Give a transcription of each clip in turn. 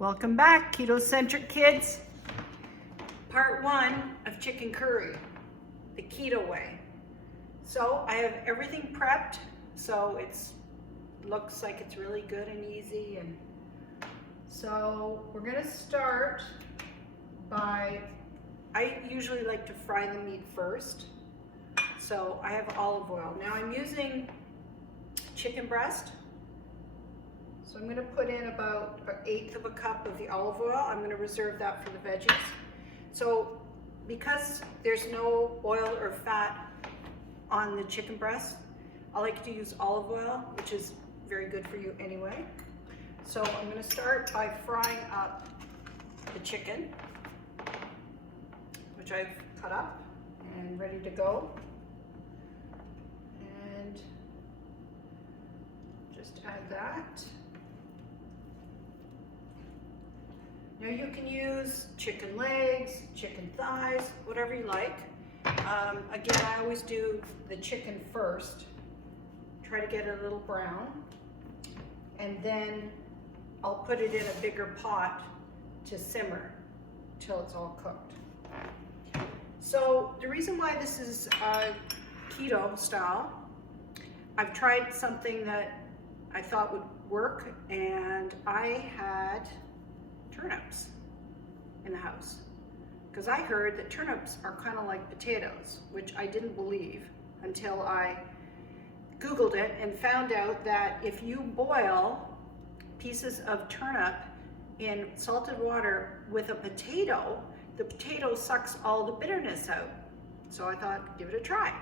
Welcome back, Keto-Centric kids. Part 1 of chicken curry, the keto way. So I have everything prepped, so it looks like it's really good and easy. And so we're gonna start by, I usually like to fry the meat first. So I have olive oil. Now I'm using chicken breast. So I'm gonna put in about 1/8 of a cup of the olive oil. I'm gonna reserve that for the veggies. So because there's no oil or fat on the chicken breast, I like to use olive oil, which is very good for you anyway. So I'm gonna start by frying up the chicken, which I've cut up and ready to go. And just add that. Now you can use chicken legs, chicken thighs, whatever you like. Again, I always do the chicken first. Try to get it a little brown. And then I'll put it in a bigger pot to simmer till it's all cooked. So the reason why this is keto style, I've tried something that I thought would work, and I had turnips in the house, because I heard that turnips are kind of like potatoes, which I didn't believe until I Googled it and found out that if you boil pieces of turnip in salted water with a potato, the potato sucks all the bitterness out. So I thought, give it a try.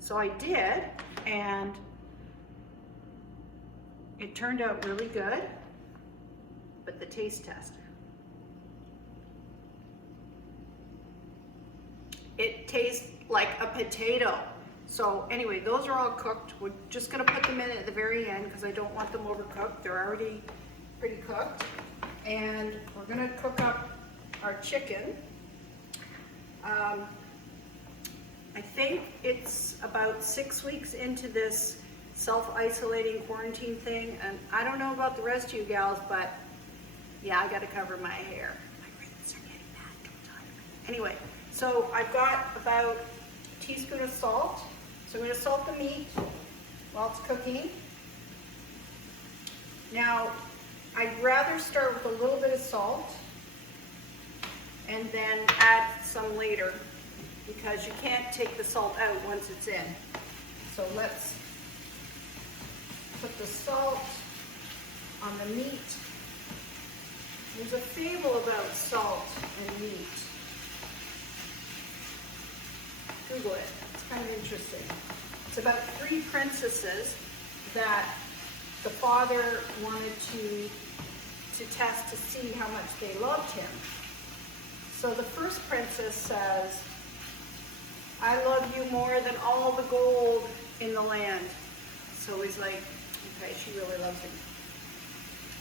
So I did, and it turned out really good. But the taste test, it tastes like a potato. So anyway, those are all cooked. We're just gonna put them in at the very end because I don't want them overcooked. They're already pretty cooked. And we're gonna cook up our chicken. I think it's about 6 weeks into this self-isolating quarantine thing, and I don't know about the rest of you gals, but yeah, I gotta cover my hair. My roots are getting bad. Anyway, so I've got about a teaspoon of salt. So I'm gonna salt the meat while it's cooking. Now, I'd rather start with a little bit of salt and then add some later, because you can't take the salt out once it's in. So let's put the salt on the meat. There's a fable about salt and meat. Google it, it's kind of interesting. It's about 3 princesses that the father wanted to test to see how much they loved him. So the first princess says, "I love you more than all the gold in the land." So he's like, okay, she really loves him.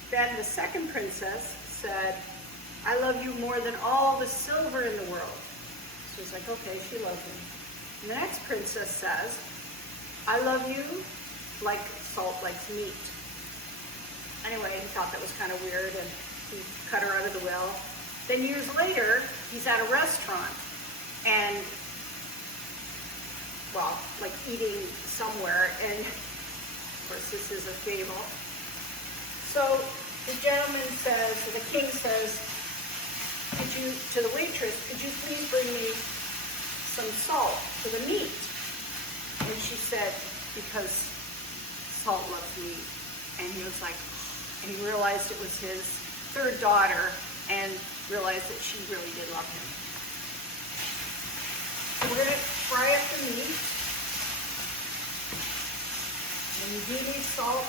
Then the second princess said, "I love you more than all the silver in the world." So he's like, okay, she loves him. And the next princess says, "I love you like salt likes meat." Anyway, he thought that was kind of weird, and he cut her out of the will. Then years later, he's at a restaurant, and, well, like eating somewhere, and of course this is a fable. So the gentleman says, or the king says, to the waitress, "Could you please bring me some salt for the meat?" And she said, "Because salt loves meat." And he was like, and he realized it was his third daughter, and realized that she really did love him. So we're gonna fry up the meat. And you do need salt.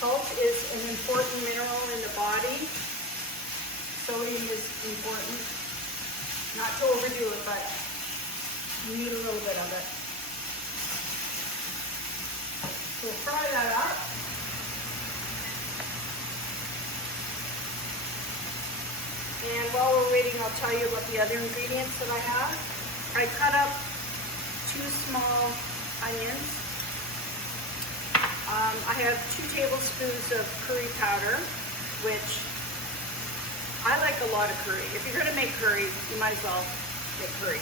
Salt is an important mineral in the body. Sodium is important. Not to overdo it, but you need a little bit of it. So we'll fry that up. And while we're waiting, I'll tell you about the other ingredients that I have. I cut up 2 small onions. I have 2 tablespoons of curry powder, which I like a lot of curry. If you're gonna make curry, you might as well make curry.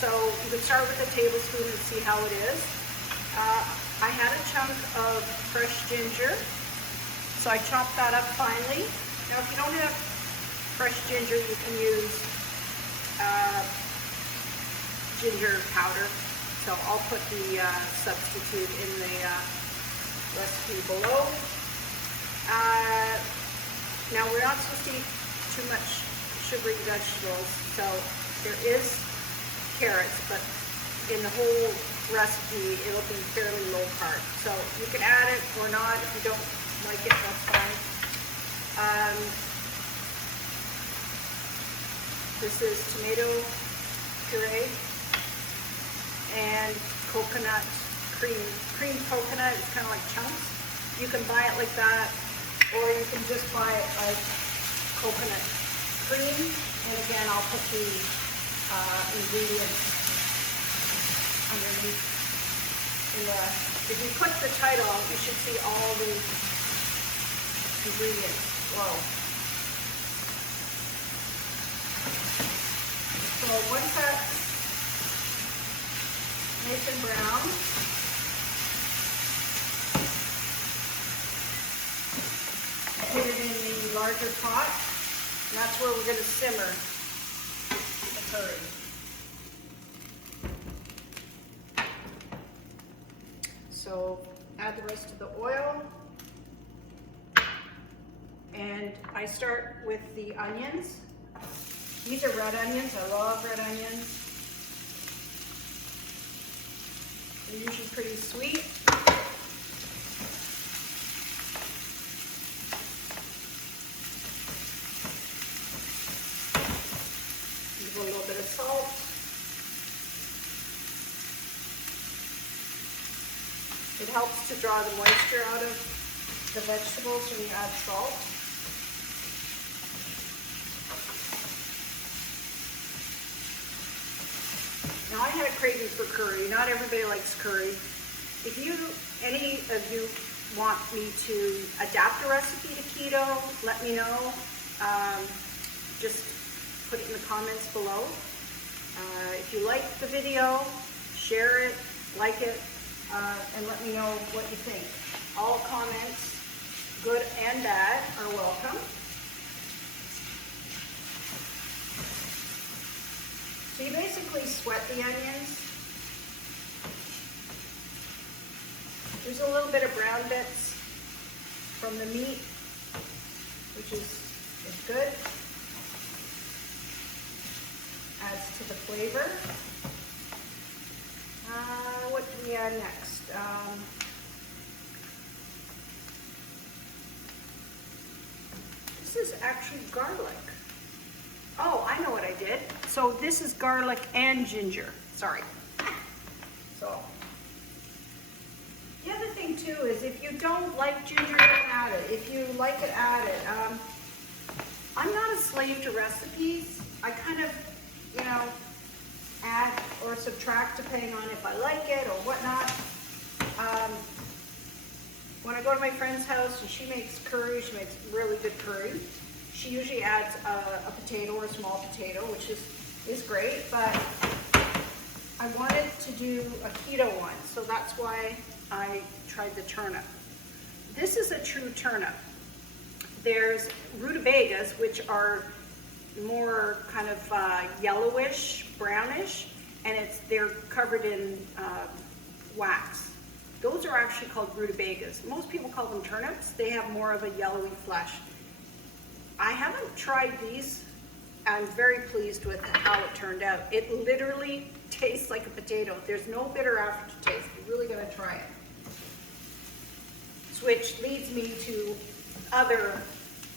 So you can start with a tablespoon and see how it is. I had a chunk of fresh ginger, so I chopped that up finely. Now if you don't have fresh ginger, you can use ginger powder. So I'll put the substitute in the recipe below. Now we're not supposed to eat too much sugary vegetables, so there is carrots, but in the whole recipe it'll be fairly low carb. So you can add it or not. If you don't like it, that's fine. This is tomato puree and coconut cream. Cream coconut is kind of like chunks. You can buy it like that, or you can just buy it like coconut cream. And again, I'll put the ingredients underneath. If you click the title, you should see all the ingredients. Whoa. So once that's nice and brown, put it in the larger pot, and that's where we're going to simmer the curry. So add the rest of the oil, and I start with the onions. These are red onions. I love red onions. They're usually pretty sweet. Give a little bit of salt. It helps to draw the moisture out of the vegetables when you add salt. Now I had a craving for curry. Not everybody likes curry. If any of you want me to adapt a recipe to keto, let me know. Just put it in the comments below. If you like the video, share it, like it, and let me know what you think. All comments, good and bad, are welcome. So you basically sweat the onions. There's a little bit of brown bits from the meat, which is good. Adds to the flavor. What do we add next? This is actually garlic. Oh, I know what I did. So this is garlic and ginger. Sorry. So the other thing too is if you don't like ginger, don't add it. If you like it, add it. I'm not a slave to recipes. I kind of, add or subtract depending on if I like it or whatnot. When I go to my friend's house and she makes curry, she makes really good curry. She usually adds a potato or a small potato, which is great, but I wanted to do a keto one, so that's why I tried the turnip. This is a true turnip. There's rutabagas, which are more kind of yellowish, brownish, and they're covered in wax. Those are actually called rutabagas. Most people call them turnips. They have more of a yellowy flesh. I haven't tried these. I'm very pleased with how it turned out. It literally tastes like a potato. There's no bitter aftertaste. You're really gonna try it. Which leads me to other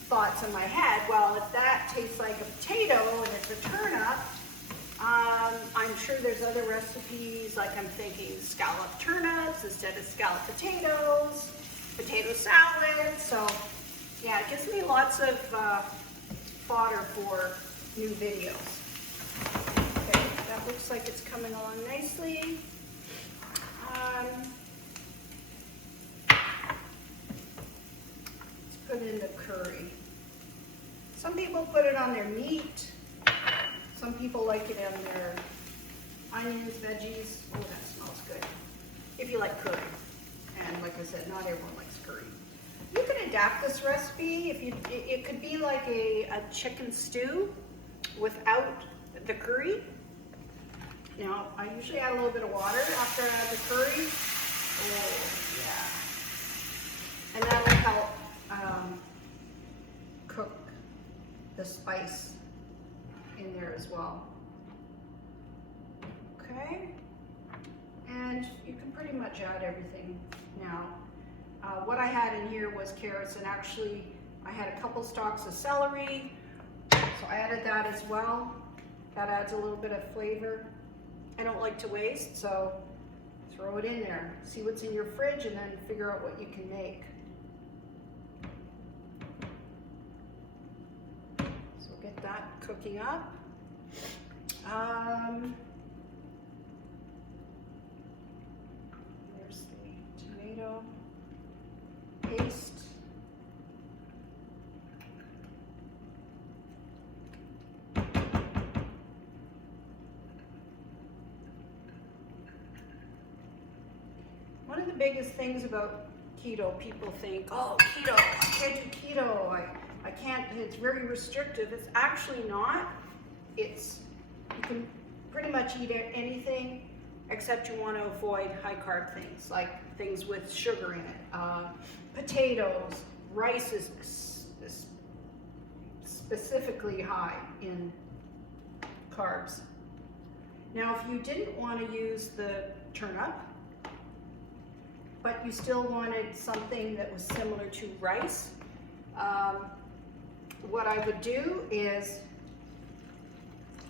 thoughts in my head. Well, if that tastes like a potato and it's a turnip, I'm sure there's other recipes, like I'm thinking scalloped turnips instead of scalloped potatoes, potato salad. So yeah, it gives me lots of fodder for new videos. Okay, that looks like it's coming along nicely. put in the curry. Some people put it on their meat. Some people like it on their onions, veggies. Oh, that smells good. If you like curry. And like I said, not everyone likes curry. You can adapt this recipe. It could be like a chicken stew without the curry. Now, I usually add a little bit of water after I add the curry. Oh, yeah. And that'll help cook the spice in there as well. Okay. And you can pretty much add everything now. What I had in here was carrots, and actually I had a couple stalks of celery, so I added that as well. That adds a little bit of flavor. I don't like to waste, so throw it in there. See what's in your fridge and then figure out what you can make. So get that cooking up. There's the tomato paste. One of the biggest things about keto, people think, oh, keto, I can't do keto, I can't, it's very restrictive. It's actually not. You can pretty much eat anything except you want to avoid high carb things, like things with sugar in it. Potatoes, rice is specifically high in carbs. Now, if you didn't want to use the turnip, but you still wanted something that was similar to rice, what I would do is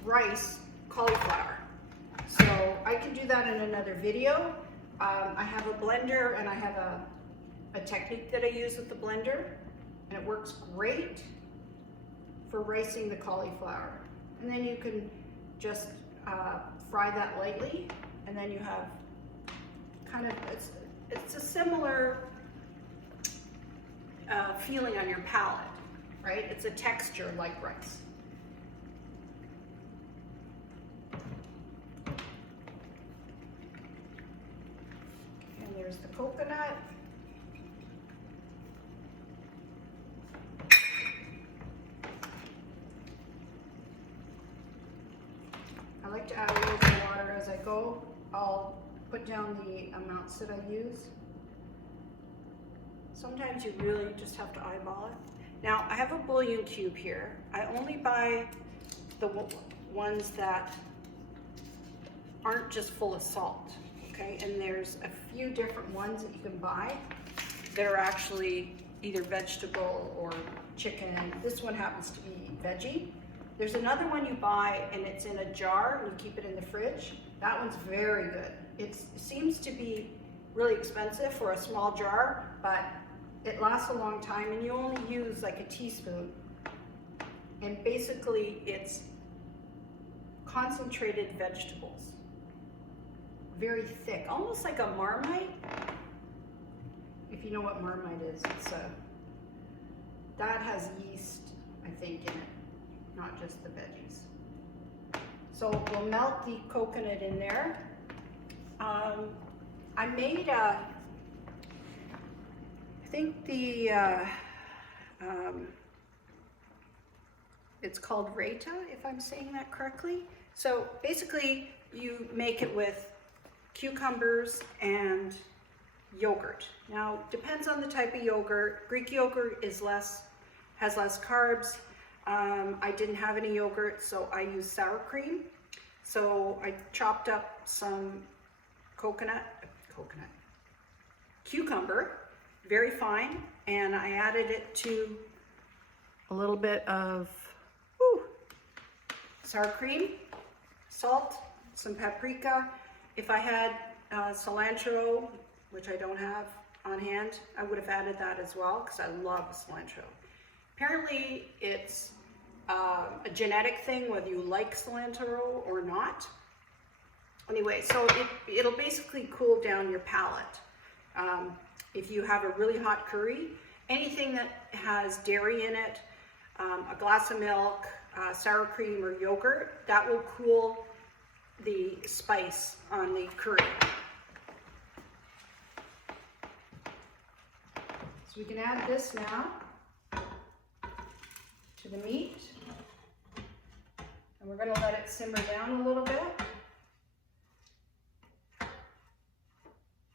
rice cauliflower. So I can do that in another video. I have a blender and I have a technique that I use with the blender, and it works great for ricing the cauliflower. And then you can just fry that lightly, and then you have kind of, it's a similar feeling on your palate, right? It's a texture like rice. And there's the coconut. I like to add a little bit of water as I go. I'll put down the amounts that I use. Sometimes you really just have to eyeball it. Now, I have a bouillon cube here. I only buy the ones that aren't just full of salt, okay? And there's a few different ones that you can buy. They're actually either vegetable or chicken. This one happens to be veggie. There's another one you buy and it's in a jar and you keep it in the fridge. That one's very good. It seems to be really expensive for a small jar, but it lasts a long time, and you only use like a teaspoon. And basically it's concentrated vegetables. Very thick, almost like a Marmite. If you know what Marmite is, that has yeast, I think, in it, not just the veggies. So we'll melt the coconut in there. I made I think it's called raita, if I'm saying that correctly. So basically you make it with cucumbers and yogurt. Now, depends on the type of yogurt. Greek yogurt has less carbs. I didn't have any yogurt, so I used sour cream. So I chopped up some cucumber, very fine, and I added it to a little bit of sour cream, salt, some paprika. If I had cilantro, which I don't have on hand, I would have added that as well, because I love cilantro. Apparently it's a genetic thing, whether you like cilantro or not. Anyway, so it'll basically cool down your palate. If you have a really hot curry, anything that has dairy in it, a glass of milk, sour cream or yogurt, that will cool the spice on the curry. So we can add this now to the meat. And we're going to let it simmer down a little bit.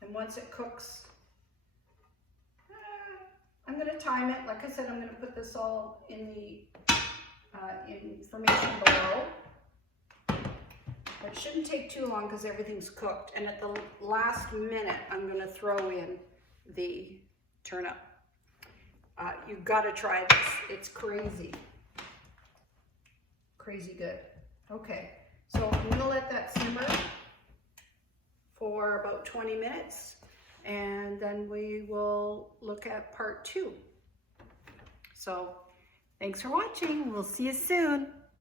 And once it cooks, I'm going to time it. Like I said, I'm going to put this all in the information below. But it shouldn't take too long because everything's cooked. And at the last minute, I'm going to throw in the turnip. You've got to try this. It's crazy. Crazy good. Okay, so I'm going to let that simmer for about 20 minutes. And then we will look at part 2. So thanks for watching. We'll see you soon.